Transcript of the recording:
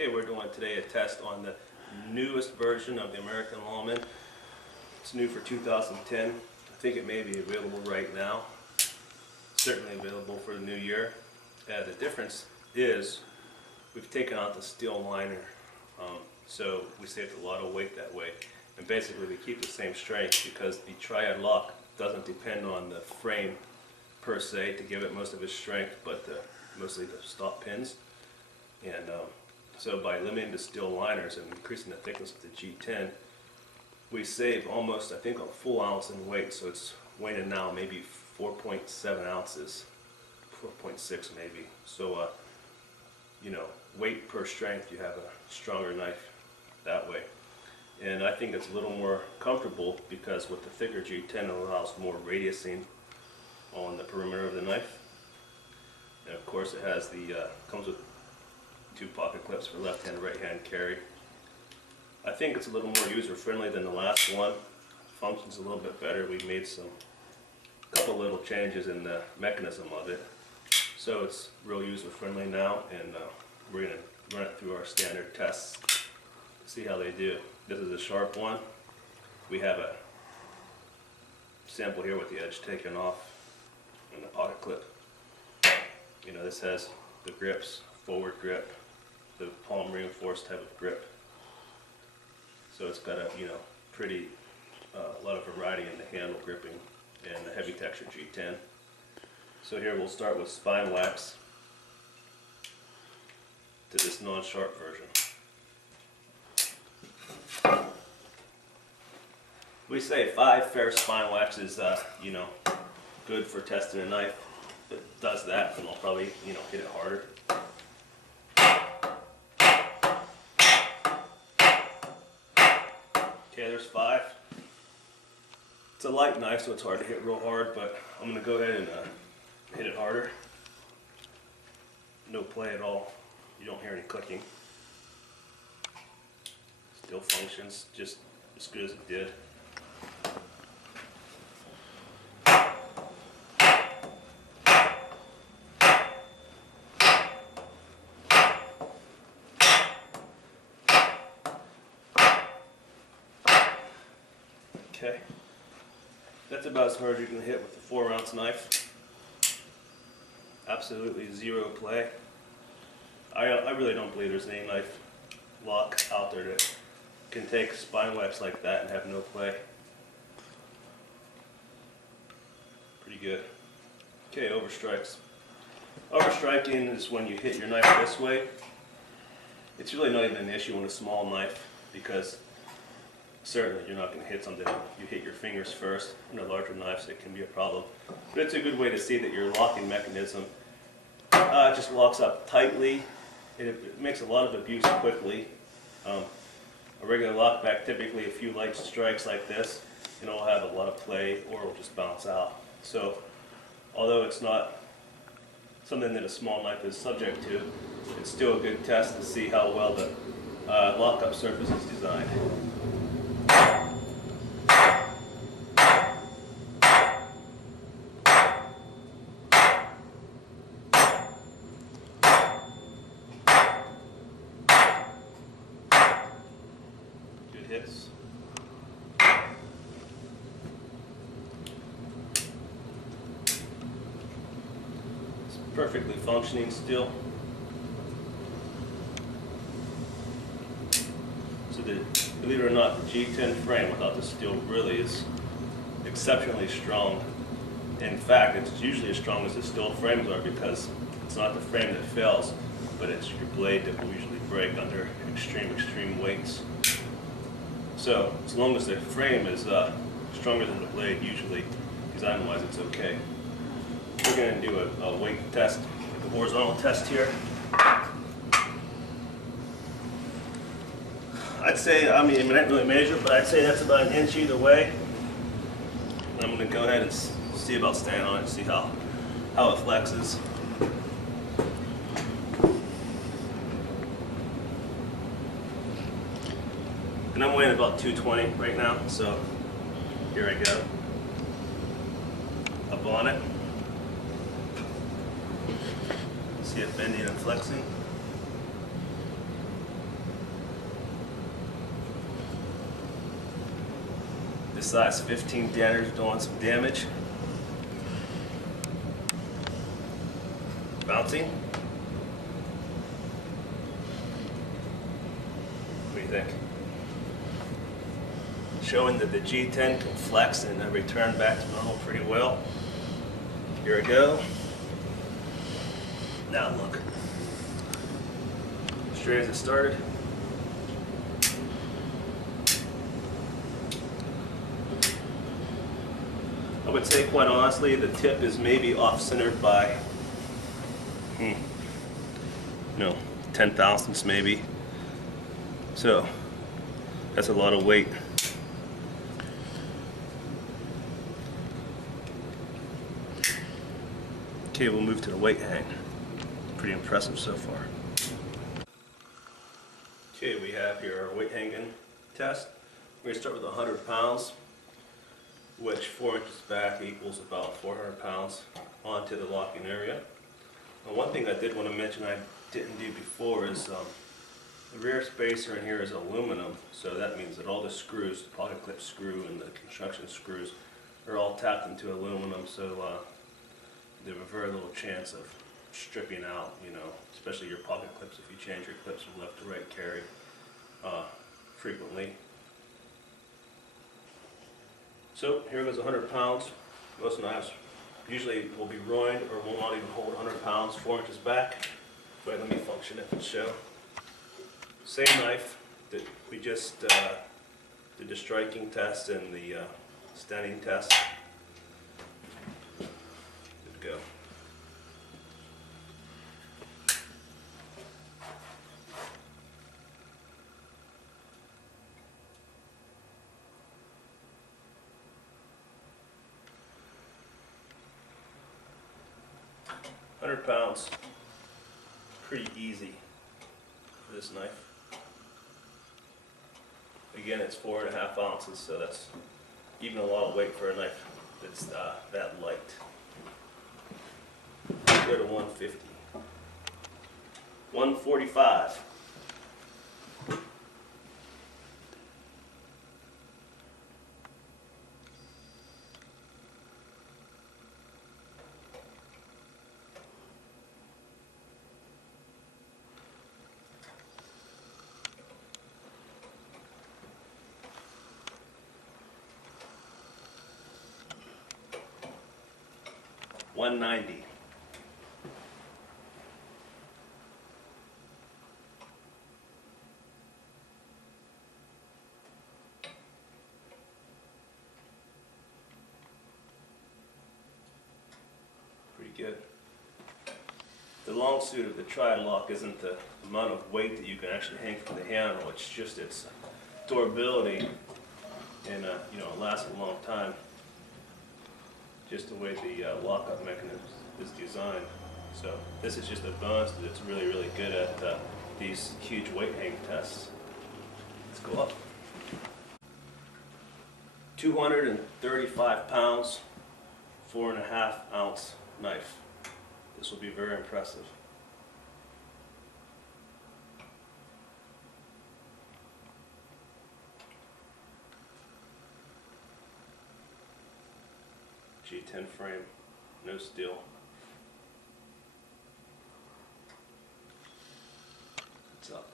Okay, we're doing today a test on the newest version of the American Lawman. It's new for 2010. I think it may be available right now. Certainly available for the new year. The difference is we've taken out the steel liner, so we saved a lot of weight that way. And basically we keep the same strength because the triad lock doesn't depend on the frame per se to give it most of its strength, but mostly the stop pins. And so by limiting the steel liners and increasing the thickness of the G-10, we save almost, I think, a full ounce in weight. So it's weighing now maybe 4.7 ounces, 4.6 maybe. So, weight per strength, you have a stronger knife that way. And I think it's a little more comfortable because with the thicker G10 it allows more radiusing on the perimeter of the knife. And of course it has comes with 2 pocket clips for left hand and right hand carry. I think it's a little more user friendly than the last one. Functions a little bit better. We made a couple little changes in the mechanism of it. So it's real user friendly now, and we're going to run it through our standard tests to see how they do. This is a sharp one. We have a sample here with the edge taken off and the pocket clip. This has the grips, forward grip, the palm reinforced type of grip. So it's got a pretty lot of variety in the handle gripping and the heavy texture G10. So here we'll start with spine wax to this non-sharp version. We say 5 fair spine wax is good for testing a knife. If it does that, then I'll probably hit it harder. Okay, there's 5. It's a light knife, so it's hard to hit real hard, but I'm going to go ahead and hit it harder. No play at all. You don't hear any clicking. Still functions just as good as it did. Okay, that's about as hard as you can hit with a 4-ounce knife. Absolutely zero play. I really don't believe there's any knife lock out there that can take spine wax like that and have no play. Pretty good. Okay, overstrikes. Overstriking is when you hit your knife this way. It's really not even an issue on a small knife because certainly you're not going to hit something if you hit your fingers first. On the larger knives it can be a problem. But it's a good way to see that your locking mechanism just locks up tightly. It makes a lot of abuse quickly. A regular lockback, typically a few light strikes like this, and it'll have a lot of play or it'll just bounce out. So although it's not something that a small knife is subject to, it's still a good test to see how well the lockup surface is designed. Good hits. It's perfectly functioning still. So believe it or not, the G10 frame without the steel really is exceptionally strong. In fact, it's usually as strong as the steel frames are because it's not the frame that fails, but it's your blade that will usually break under extreme weights. So as long as the frame is stronger than the blade, usually design-wise it's okay. We're going to do a weight test, a horizontal test here. I'd say, I didn't really measure, but I'd say that's about an inch either way. And I'm going to go ahead and see about standing on it and see how it flexes. And I'm weighing about 220 right now, so here I go. Up on it. See it bending and flexing. This size 15 diameter doing some damage. Bouncing. What do you think? Showing that the G-10 can flex and return back to normal pretty well. Here we go. Now look. Straight as it started. I would say, quite honestly, the tip is maybe off-centered by, 10 thousandths maybe. So, that's a lot of weight. Okay, we'll move to the weight hang. Pretty impressive so far. Okay, we have here our weight hanging test. We're going to start with 100 pounds, which 4 inches back equals about 400 pounds onto the locking area. Now, one thing I did want to mention I didn't do before is the rear spacer in here is aluminum, so that means that all the screws, the pocket clip screw and the construction screws, are all tapped into aluminum, so there's a very little chance of stripping out, especially your pocket clips if you change your clips from left to right carry frequently. So here goes 100 pounds. Most knives usually will be ruined or will not even hold 100 pounds, 4 inches back. But let me function it and show. Same knife that we just did the striking test and the standing test. Good to go. £100, pretty easy for this knife. Again, it's 4.5 ounces, so that's even a lot of weight for a knife that's that light. Go to 150. 145. $190. Pretty good. The long suit of the tri-lock isn't the amount of weight that you can actually hang from the handle, it's just its durability and it lasts a long time. Just the way the lockup mechanism is designed. So this is just a bonus that it's really, really good at these huge weight hang tests. Let's go up. 235 pounds, 4.5 ounce knife. This will be very impressive. G-10 frame, no steel. What's up?